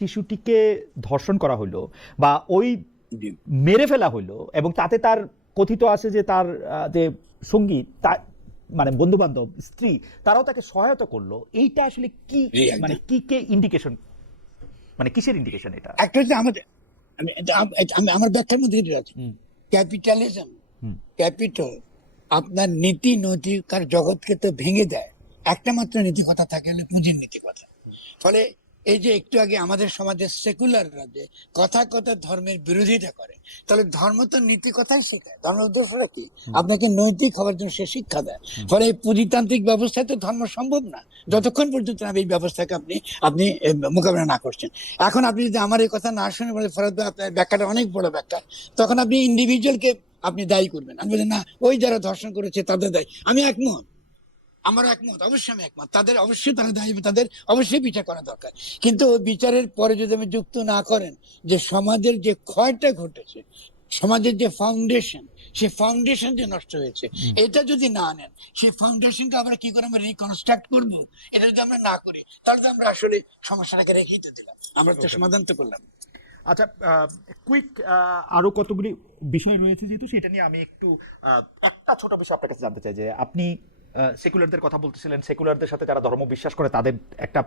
শিশুটিকে ধর্ষণ করা হলো বা ওই মেরে ফেলা হলো এবং তাতে তার কথিত আছে যে তার যে সঙ্গী তার মানে বন্ধু বান্ধব স্ত্রী তারাও তাকে সহায়তা করলো, এইটা আসলে কি মানে কি কে ইন্ডিকেশন, মানে কিসের ইন্ডিকেশন এটা? একটা হচ্ছে আমাদের আমি আমার ব্যাখ্যার মধ্যে যেটা আছে, ক্যাপিটালিজম, ক্যাপিটাল আপনার নীতি নৈতিকার জগৎকে তো ভেঙে দেয়। একটা মাত্র নীতি কথা থাকে, হলে পুঁজির নীতি কথা। ফলে এই যে একটু আগে আমাদের সমাজের সেকুলাররা যে কথা কথা ধর্মের বিরোধিতা করে, তাহলে ধর্ম তো নীতি কথাই শেখায়। ধর্মের উদ্দেশ্যটা কি? আপনাকে নৈতিক হওয়ার জন্য সে শিক্ষা দেয়। ফলে এই পুঁজিতান্ত্রিক ব্যবস্থায় তো ধর্ম সম্ভব না যতক্ষণ পর্যন্ত এই ব্যবস্থাকে আপনি আপনি মোকাবিলা না করছেন। এখন আপনি যদি আমার এই কথা না শুনে বলে ফরাদ ভাই আপনার ব্যাখ্যাটা অনেক বড় ব্যাখ্যা, তখন আপনি ইন্ডিভিজুয়ালকে আপনি দায়ী করবেন। আমি বলি না, ওই যারা ধর্ষণ করেছে তাদের দায়ী। আমি একমত, আমার একমত, অবশ্যই আমি একমত, তাদের অবশ্যই তারা দায়ী, তাদের অবশ্যই বিচার করা দরকার। কিন্তু বিচারের পরে যদি আমি যুক্ত না করেন যে সমাজের যে ক্ষয়টা ঘটেছে, সমাজের যে ফাউন্ডেশন, সেই ফাউন্ডেশন যে নষ্ট হয়েছে, এটা যদি না আনেন, সেই ফাউন্ডেশনটা আমরা কি করে আমরা রিকনস্ট্রাক্ট করবো, এটা যদি আমরা না করি, তাহলে তো আমরা আসলে সমস্যাটাকে রেখেই তো দিলাম, আমরা তো সমাধান তো করলাম। আচ্ছা, কুইক আরো কতগুলি বিষয় রয়েছে যেহেতু, সেটা নিয়ে আমি একটু একটা ছোট বিষয় আপনার কাছে জানতে চাই যে আপনি সেকুলারদের কথা বলতেছিলেন, সেকুলারদের সাথে যারা ধর্ম বিশ্বাস করে তাদের একটা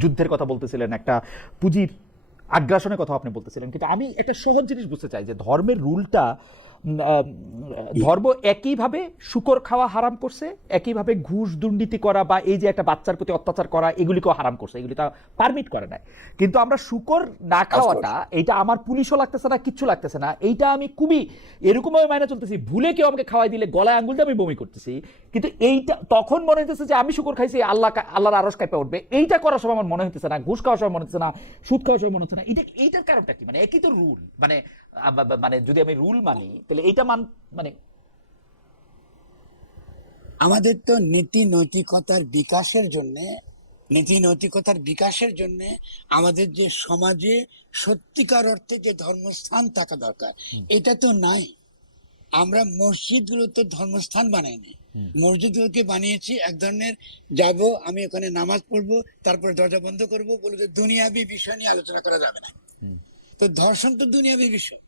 যুদ্ধের কথা বলতেছিলেন, একটা পুঁজির আগ্রাসনের কথা আপনি বলতেছিলেন, কিন্তু আমি একটা সহজ জিনিস বুঝতে চাই যে ধর্মের রুলটা ধর্ম একইভাবে শুকর খাওয়া হারাম করছে, একইভাবে ঘুষ দুর্নীতি করা বা এই যে একটা বাচ্চার প্রতি অত্যাচার করা এগুলিকেও হারাম করছে, এগুলি তা পারমিট করে না। কিন্তু আমরা শুকর না খাওয়াটা, এইটা আমার পুলিশও লাগতেছে না, কিচ্ছু লাগতেছে না, এইটা আমি খুবই এরকমভাবে মাইনে চলতেছি, ভুলে কেউ আমাকে খাওয়াই দিলে গলায় আঙ্গুল দিয়ে আমি বমি করতেছি, কিন্তু এইটা তখন মনে হইতেছে যে আমি শুকর খাইছি আল্লাহর আরশ কাঁপে উঠবে। এইটা করার সময় আমার মনে হইতেছে না, ঘুষ খাওয়ার সময় মনে হচ্ছে না, সুদ খাওয়ার সময় মনে হচ্ছে না। এইটার কারণটা কি? মানে একই তো রুল, মানে মানে যদি আমি রুল মানি তাহলে এইটা মানে আমাদের তো নীতি নৈতিকতার বিকাশের জন্য, নীতি নৈতিকতার বিকাশের জন্য আমাদের যে সমাজে সত্যিকার অর্থে যে ধর্মস্থান থাকা দরকার, এটা তো নাই। আমরা মসজিদগুলো তো ধর্মস্থান বানাইনি, মসজিদগুলোকে বানিয়েছি এক ধরনের, যাব আমি ওখানে নামাজ পড়বো, তারপর দরজা বন্ধ করবো, বলে যে দুনিয়াবি বিষয় নিয়ে আলোচনা করা যাবে না। তো ধর্ষণ তো দুনিয়াবি বিষয়,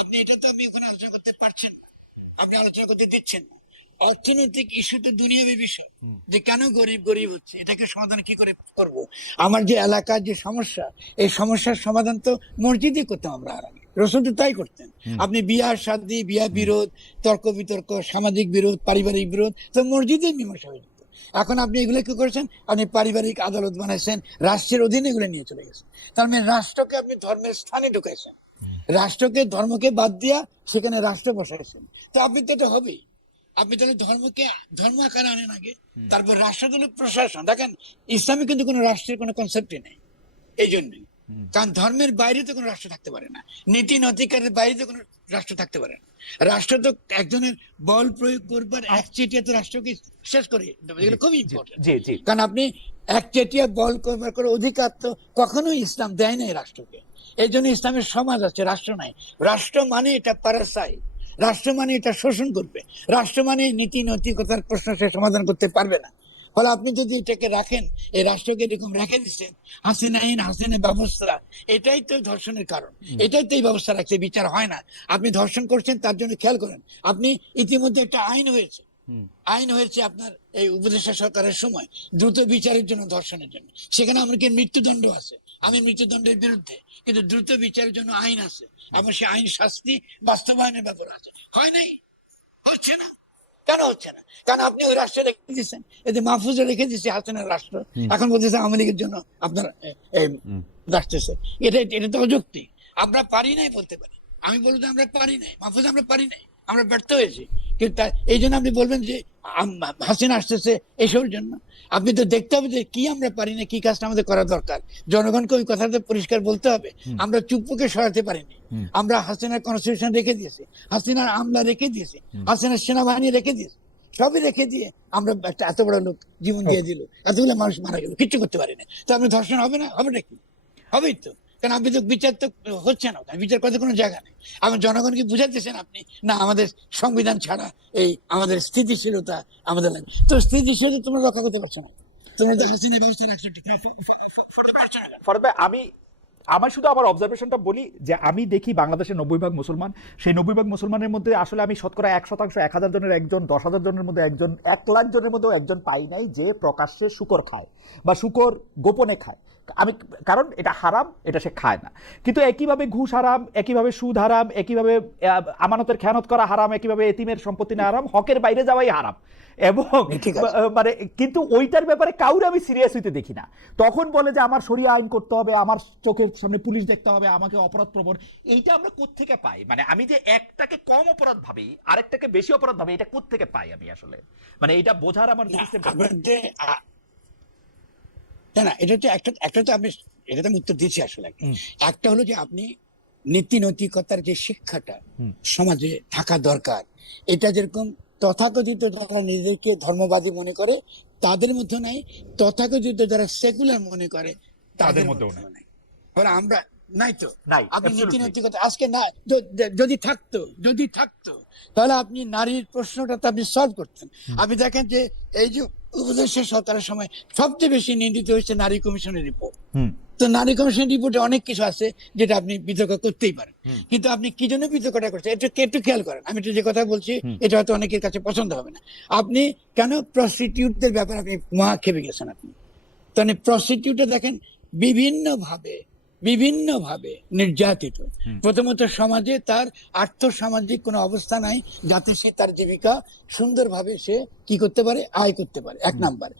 আপনি এটা তো আপনি ওখানে আলোচনা করতে পারছেন না, আপনি আলোচনা করতে দিচ্ছেন না। অর্থনৈতিক ইস্যু তো দুনিয়াবি বিষয়, যে কেন গরিব গরিব হচ্ছে, এটাকে সমাধান কি করে করব। আমার যে এলাকার যে সমস্যা, এই সমস্যার সমাধান তো মসজিদে করতাম আমরা, আর আগে রসুল তো তাই করতেন। আপনি বিয়া শাদী, বিয়া বিরোধ, তর্ক বিতর্ক, সামাজিক বিরোধ, পারিবারিক বিরোধ তো মসজিদে মীমাংসা হয়ে যেত। এখন আপনি এগুলো কি করেছেন, আপনি পারিবারিক আদালত বানাইছেন, রাষ্ট্রের অধীনে এগুলো নিয়ে চলে গেছেন। তার মানে রাষ্ট্রকে আপনি ধর্মের স্থানে ঢুকাইছেন, রাষ্ট্রকে ধর্মকে বাদ দিয়া সেখানে রাষ্ট্র বসাইছেন। তো আপনি তো এটা হবেই, আপনি তাহলে ধর্মকে ধর্ম আকারে আনেন আগে, তারপর রাষ্ট্র হলো প্রশাসন। দেখেন ইসলামে কিন্তু কোনো রাষ্ট্রের কোনো কনসেপ্টই নেই, এই জন্যই, কারণ ধর্মের বাইরে তো কোনো রাষ্ট্র থাকতে পারে না, নীতি নৈতিকারের বাইরে তো কোনো রাষ্ট্র থাকতে পারে না। রাষ্ট্র তো একজনের বল প্রয়োগ করবার একচেটিয়া তো রাষ্ট্রকে শেষ করে, এগুলো খুবই ইম্পর্টেন্ট। কারণ আপনি একচেটিয়া বল করবার করে অধিকার তো কখনোই ইসলাম দেয় নাই রাষ্ট্রকে। এই জন্য ইসলামের সমাজ আছে, রাষ্ট্র নাই। রাষ্ট্র মানে এটা প্যারাসাইট, রাষ্ট্র মানে এটা শোষণ করবে, রাষ্ট্র মানে নীতি নৈতিকতার প্রশ্ন সে সমাধান করতে পারবে না। ফলে আপনি যদি এটাকে রাখেন, এই রাষ্ট্রকে এরকম রেখে দিচ্ছেন, হাসিনা আইন, হাসিনা ব্যবস্থা, এটাই তো ধর্ষণের কারণ, এটাই তো এই ব্যবস্থা রাখছে, বিচার হয় না। আপনি ধর্ষণ করছেন, তার জন্য খেয়াল করেন, আপনি ইতিমধ্যে একটা আইন হয়েছে, আইন হয়েছে আপনার এই উপদেষ্টা সরকারের সময় দ্রুত বিচারের জন্য, ধর্ষণের জন্য, সেখানে আমাদের মৃত্যুদণ্ড আছে, আমি মৃত্যুদণ্ডের বিরুদ্ধে, কিন্তু দ্রুত বিচারের জন্য আইন আছে, আমার সে আইন শাস্তি বাস্তবায়নের ব্যাপার আছে। হয় নাই, হচ্ছে না। কেন হচ্ছে না? কারণ আপনি ওই রাষ্ট্রে রেখে দিচ্ছেন, এতে মাহফুজে রেখে দিচ্ছে হাসিনার রাষ্ট্র, এখন বলতেছে আওয়ামী লীগের জন্য আপনার রাষ্ট্রছে। এটা এটা তো অযুক্তি। আমরা পারি নাই বলতে পারি, আমি বলতে আমরা পারি নাই, মাহফুজ আমরা পারি নাই, আমরা ব্যর্থ হয়েছি। কিন্তু এই জন্য আপনি বলবেন যে হাসিনা আসতেছে এসবের জন্য, আপনি তো দেখতে হবে যে কি আমরা পারি না, কি কাজটা আমাদের করা দরকার। জনগণকে ওই কথাটা পরিষ্কার বলতে হবে। আমরা চুপ্পুকে সরাতে পারিনি, আমরা হাসিনার কনস্টিটিউশন রেখে দিয়েছি, হাসিনার আমলা রেখে দিয়েছি, হাসিনার সেনাবাহিনী রেখে দিয়েছি, সবই রেখে দিয়ে আমরা একটা এত বড় লোক জীবন দিয়ে দিল, এতগুলো মানুষ মারা গেল, কিচ্ছু করতে পারি না। তো আপনি ধর্ষণ হবে না? হবে নাকি? হবেই তো। কারণ আপনি তো বিচার তো হচ্ছে না, বিচার করতে কোনো জায়গা নেই। আমার জনগণকে বুঝাতেছেন আপনি, না আমাদের সংবিধান ছাড়া এই আমাদের স্থিতিশীলতা আমাদের লাগে, তো স্থিতিশীলতা তোমরা রক্ষা করতে পারছো না, তোমরা তো হাসিনা ব্যবস্থা রাখছো, ঠিক ফরদ ভাই, আমি আমার শুধু আমার অবজারভেশনটা বলি যে আমি দেখি বাংলাদেশের 90% মুসলমান, সেই 90% মুসলমানের মধ্যে আসলে আমি শতকরা 1%, 1000 জনের একজন, 10,000 জনের মধ্যে একজন, 1,00,000 জনের মধ্যেও একজন পাই নাই যে প্রকাশ্যে শুকর খায় বা শুকর গোপনে খায়। আমি, কারণ এটা হারাম, এটা সে খায় না। কিন্তু একইভাবে ঘুষ হারাম, একইভাবে সুদ হারাম, একইভাবে আমানতের খেয়ানত করা হারাম, একইভাবে এতিমের সম্পত্তি না হারাম, হকের বাইরে যাওয়াই হারাম। এবং মানে কিন্তু ওইটার ব্যাপারে কাউরে আমি সিরিয়াস হইতে দেখি না। তখন বলে যে আমার শরিয়া আইন করতে হবে, আমার চোখের সামনে পুলিশ দেখতে হবে, আমাকে অপরাধ প্রবণ। এইটা আমরা কোত্থেকে পাই? মানে আমি যে একটাকে কম অপরাধ ভাবি, আরেকটাকে বেশি অপরাধ ভাবি, এটা কোত্থেকে পাই আমি আসলে? মানে এটা বোঝার আমার না না, এটা তো একটা তো আপনি, এটা তো আমি উত্তর দিয়েছি আসলে। একটা হলো যে আপনি নীতি নৈতিকতার যে শিক্ষাটা সমাজে থাকা দরকার, এটা যেরকম তথাকথিত যারা নিজেকে ধর্মবাদী মনে করে তাদের মধ্যে নাই, তথাকথিত যারা সেকুলার মনে করে তাদের মধ্যেও নাই। আমরা নাই তো। আপনি নীতি নৈতিকতা আজকে না, যদি থাকতো তাহলে আপনি নারীর প্রশ্নটা তো আপনি সলভ করতেন। আপনি দেখেন যে এই যে উপদেশের সরকারের সময় সবচেয়ে বেশি নিন্দিত হয়েছে নারী কমিশনের রিপোর্ট। তো নারী কমিশনের রিপোর্টে অনেক কিছু আছে যেটা আপনি বিতর্ক করতেই পারেন, কিন্তু আপনি কি জন্য বিতর্কটা করছেন একটু খেয়াল করেন। আমি যে কথা বলছি এটা হয়তো অনেকের কাছে পছন্দ হবে না। আপনি কেন প্রস্টিটিউটদের ব্যাপারে আপনি মহা খেপে গেছেন। আপনি তাহলে প্রস্টিটিউটে দেখেন বিভিন্নভাবে নির্যাতিত। প্রথমত সমাজে তার আর্থসামাজিক কোনো অবস্থা নাই যাতে সে তার জীবিকা সুন্দরভাবে সে কি করতে পারে, আয় করতে পারে। এক নাম্বার,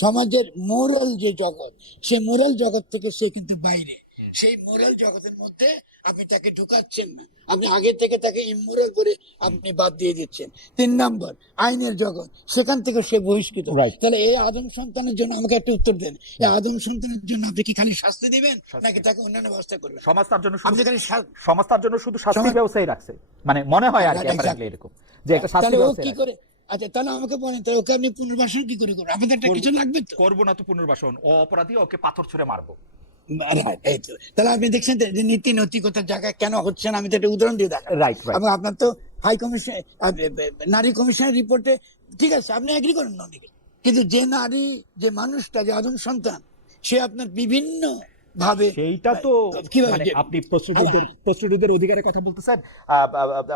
সমাজের মোরাল যে জগৎ, সে মোরাল জগৎ থেকে সে কিন্তু বাইরে। সেই মোরাল জগতের মধ্যে আপনি তাকে ঢুকাচ্ছেন না, আপনি আগে থেকে তাকে ইমোরাল করে আপনি বাদ দিয়ে দিচ্ছেন। 3 নাম্বার, আইনের জগৎ, সেখান থেকে সে বহিষ্কৃত। তাহলে এই আদম সন্তানের জন্য আমাকে একটা উত্তর দেন, এই আদম সন্তানের জন্য আপনি কি খালি শাস্তি দিবেন নাকি তাকে অন্যান্য ব্যবস্থা করবেন? সমাজ তার জন্য শুধু শাস্তির ব্যবস্থাই রাখছে, মানে মনে হয় আর কি এরকম যে একটা শাস্তি ব্যবস্থা কি করে। আচ্ছা, তাহলে আমাকে বলেন, তাহলে ওকে আপনি পুনর্বাসন কি করে করবেন? আপনাদের একটা কিছু লাগবে তো। করবো না তো পুনর্বাসন, ও অপরাধী, ওকে পাথর ছুঁড়ে মারবো। তাহলে আপনি দেখছেন যে নীতি নৈতিকতার জায়গায় কেন হচ্ছে না, আমি তো একটা উদাহরণ দিয়ে দেখাই। এবং আপনার তো হাই কমিশন, নারী কমিশনের রিপোর্টে ঠিক আছে আপনি এগ্রি করেন না, কিন্তু যে নারী, যে মানুষটা, যে আদম সন্তান, সে আপনার বিভিন্ন ভাবে, সেইটা তো মানে আপনি প্রস্টিটিউটদের অধিকারের কথা বলতেছেন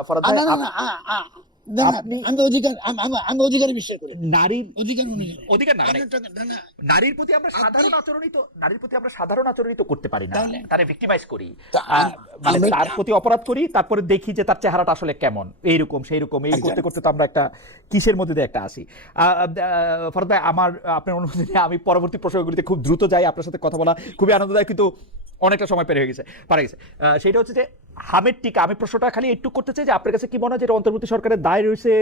ফরহাদ ভাই। আমি অধিকার বিশ্বাস করি, নারীর অধিকার নারীর প্রতি আমরা সাধারণ আচরণই তো করতে পারি না, তারে ভিক্টিমাইজ করি, মানে তার প্রতি অপরাধ করি, তারপরে দেখি যে তার চেহারাটা আসলে কেমন, এইরকম সেইরকম, এই করতে করতে তো আমরা একটা কিসের মধ্যে দিয়ে একটা আসি। ফরহাদ ভাই, আমার আপনার অনুমতি নিয়ে আমি পরবর্তী প্রসঙ্গগুলিতে খুব দ্রুত যাই। আপনার সাথে কথা বলা খুবই আনন্দদায়ক, কিন্তু অনেকটা সময় পার গেছে। সেটা হচ্ছে যে হামের টিকা, আমি প্রশ্নটা খালি একটু করতে চাই যে আপনার কাছে কি মনে হয় যে অন্তর্বর্তী সরকারের দায় রয়েছে,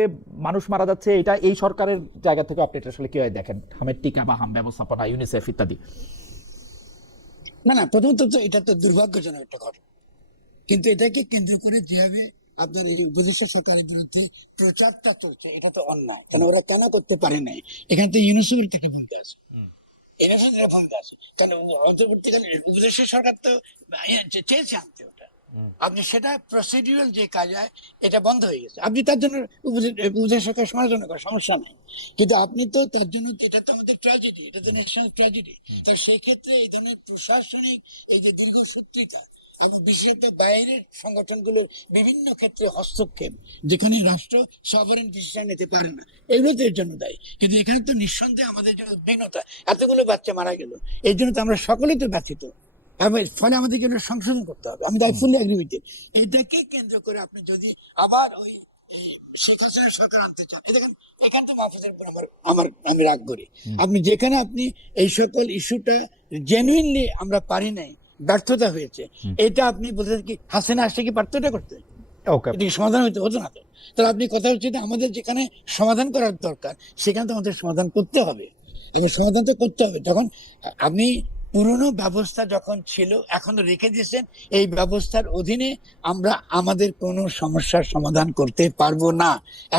মানুষ মারা যাচ্ছে, এটা এই সরকারের জায়গা থেকে আপনি এটা আসলে কিভাবে দেখেন, হামের টিকা বা হাম ব্যবস্থাপনা, ইউনিসেফ ইত্যাদি? না, প্রথমত তো এটা তো দুর্ভাগ্যজনক একটা ঘটনা, কিন্তু এটাকে কেন্দ্র করে যেভাবে আপনার এই উপদেশের সরকারের বিরুদ্ধে প্রচারটা চলছে, এটা তো অন্যায়। কেন ওরা কেন করতে পারে নাই? এখানে তো ইউনিসেফের থেকে ভূমিকা আছে, ইউনিসেফের ভূমিকা আছে। কারণ অন্তর্বর্তীকালীন উপদেশের সরকার তো চেয়েছে আনতে ওটা, আপনি সেটা প্রসিডিউরাল যে কাজ হয় এটা বন্ধ হয়ে গেছে। আপনি তার জন্য উপদেশ সরকার সমালোচনা করার সমস্যা নেই, কিন্তু আপনি তো তার জন্য, এটা তো আমাদের ট্র্যাজেডি, এটা তো ন্যাশনাল ট্র্যাজেডি। তো সেই ক্ষেত্রে এই ধরনের প্রশাসনিক এই যে দীর্ঘসূত্রিতা এবং বিশেষত বাইরের সংগঠনগুলোর বিভিন্ন ক্ষেত্রে হস্তক্ষেপ, যেখানে রাষ্ট্র সভারেন ডিসিশন নিতে পারে না, এগুলো তো এর জন্য দায়ী। কিন্তু এখানে তো নিঃসন্দেহে আমাদের জন্য উদ্বিগ্নতা, এতগুলো বাচ্চা মারা গেল, এর জন্য তো আমরা সকলেই তো ব্যথিত। ফলে আমাদের জন্য সংশোধন করতে হবে, আমি ফুলি এগ্রি উইথ ইট। এটাকে কেন্দ্র করে আপনি যদি আবার ওই শেখ হাসিনা সরকার আনতে চান, দেখেন এখানে তো মাহফুজের উপর আমি রাগ করি। আপনি যেখানে আপনি এই সকল ইস্যুটা জেনুইনলি আমরা পারি নাই, ব্যর্থতা হয়েছে, এটা আপনি বলতে কি হাসিনা আসলে কি পারতো এটা করতে? এটা সমাধান হতো না তো। তাহলে আপনি কথা হচ্ছে যে আমাদের যেখানে সমাধান করার দরকার সেখানে তো আমাদের সমাধান করতে হবে, সমাধান তো করতে হবে। যখন আপনি পুরনো ব্যবস্থা যখন ছিল এখনো রেখে দিয়েছেন, এই ব্যবস্থার অধীনে আমরা আমাদের কোনো সমস্যার সমাধান করতে পারবো না।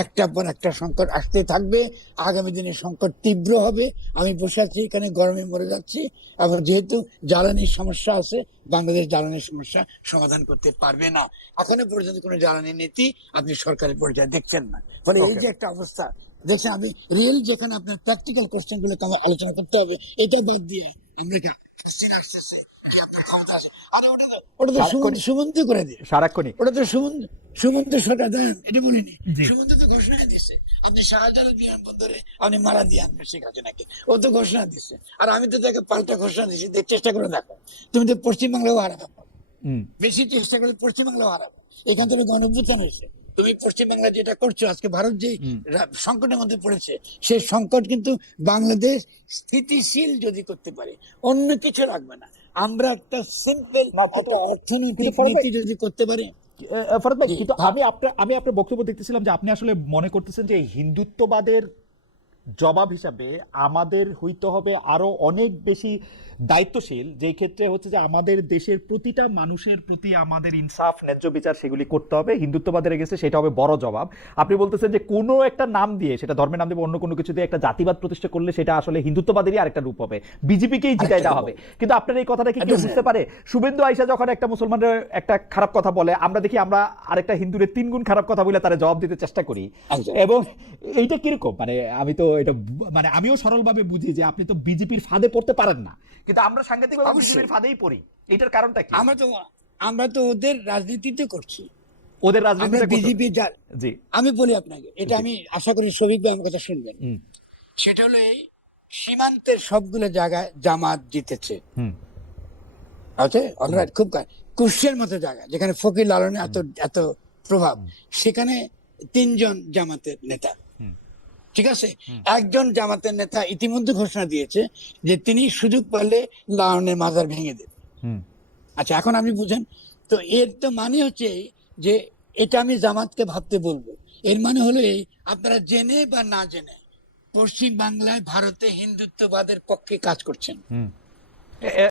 একটার পর একটা সংকট আসতে থাকবে, আগামী দিনে সংকট তীব্র হবে। আমি বসে আছি এখানে, গরমে মরে যাচ্ছি, এবং যেহেতু জ্বালানির সমস্যা আছে, বাংলাদেশ জ্বালানির সমস্যা সমাধান করতে পারবে না। এখনো পর্যন্ত কোনো জ্বালানি নীতি আপনি সরকারের পর্যায়ে দেখছেন না। ফলে এই যে একটা অবস্থা দেখছেন, আমি রিয়েল যেখানে আপনার প্র্যাকটিক্যাল কোশ্চেন গুলো আলোচনা করতে হবে, এটা বাদ দিয়ে আমরা হাসিনা আসতেছে, আপনার ক্ষমতা আছে। আরে ওটা তো সারাক্ষণই সুমন্ত করে দিন, সারাক্ষণই ওটা তো সুমন্ত সরকার দেন, এটা বলিনি। জি সুমন্ত তো ঘোষণা দিচ্ছে আপনি শাহজালাল বিমানবন্দরে আপনি মারা দিয়ে আনবেন শেখ হাসিনাকে, ও তো ঘোষণা দিচ্ছে। আর আমি তো তাকে পাল্টা ঘোষণা দিচ্ছি, চেষ্টা করে দেখো, তুমি তো পশ্চিমবাংলাও হারাবে, হুম বেশি চেষ্টা করে পশ্চিমবাংলাও হারাবে। এখান থেকে গণঅভ্যুত্থান হয়েছে, তুমি পশ্চিমবাংলা যেটা করছো আজকে, ভারত যে হুম সংকটের মধ্যে পড়েছে, সেই সংকট কিন্তু বাংলাদেশ স্থিতিশীল যদি করতে পারে, অন্য কিছু লাগবে না। আমরা একটা সিম্পল না ছোট একটা অর্থনৈতিক কিন্তু নীতি যদি করতে পারি। ফরদ ভাই, জি কিন্তু আমি আপনার বক্তব্য দেখতেছিলাম যে আপনি আসলে মনে করতেছেন যে এই হিন্দুত্ববাদের জবাব হিসাবে আমাদের হইতে হবে আরো অনেক বেশি দায়িত্বশীল, যেই ক্ষেত্রে হচ্ছে যে আমাদের দেশের প্রতিটা মানুষের প্রতি আমাদের ইনসাফ ন্যায্য বিচার সেগুলি করতে হবে। হিন্দুত্ববাদের গেছে সেটা হবে বড় জবাব। আপনি বলতেছেন যে কোনো একটা নাম দিয়ে, সেটা ধর্মের নাম দিয়ে অন্য কোনো কিছু দিয়ে একটা জাতিবাদ প্রতিষ্ঠা করলে সেটা আসলে হিন্দুত্ববাদেরই আরেকটা রূপ হবে, বিজেপিকেই জিতাই দেওয়া হবে। কিন্তু আপনার এই কথাটা কি কেউ বুঝতে পারে? শুভেন্দু আইসা যখন একটা মুসলমানের একটা খারাপ কথা বলে, আমরা দেখি আমরা আরেকটা হিন্দুরে 3 গুণ খারাপ কথা বলে তারা জবাব দিতে চেষ্টা করি। একদম। এবং এইটা কিরকম, মানে আমি তো এটা মানে আমিও সরলভাবে বুঝি যে আপনি তো বিজেপির ফাঁদে পড়তে পারেন না, কিন্তু আমরা সাংঘাতিকভাবে অবশ্যই বিজেপির ফাঁদেই পড়ি। এটার কারণটা কি? আমরা তো ওদের রাজনীতিতে করছি। ওদের আমরা রাজনীতিটা করতে বিজেপি যার, জি আমি বলি আপনাকে, এটা জি আমি আশা করি শফিক ভাই আমার কথা শুনবেন। হুম সেটা হলো এই, সীমান্তের সবগুলো জায়গায় জামাত জিতেছে, হুম আছে হুম অলরাইট, খুব কুষ্যের মতো জায়গা যেখানে ফকির লালনের এত এত প্রভাব, হুম সেখানে 3জন জামাতের নেতা, হুম ঠিক আছে, হুম একজন জামাতের নেতা ইতিমধ্যে ঘোষণা দিয়েছে যে তিনি সুযোগ পেলে লালনের মাজার ভেঙে দেবেন। হুম আচ্ছা, এখন আপনি বুঝেন তো, এর তো মানে হচ্ছে এই যে, এটা আমি জামাতকে ভাবতে বলবো, এর মানে হলো এই, আপনারা জেনে বা না জেনে পশ্চিম বাংলায় ভারতে হিন্দুত্ববাদের পক্ষে কাজ করছেন। হুম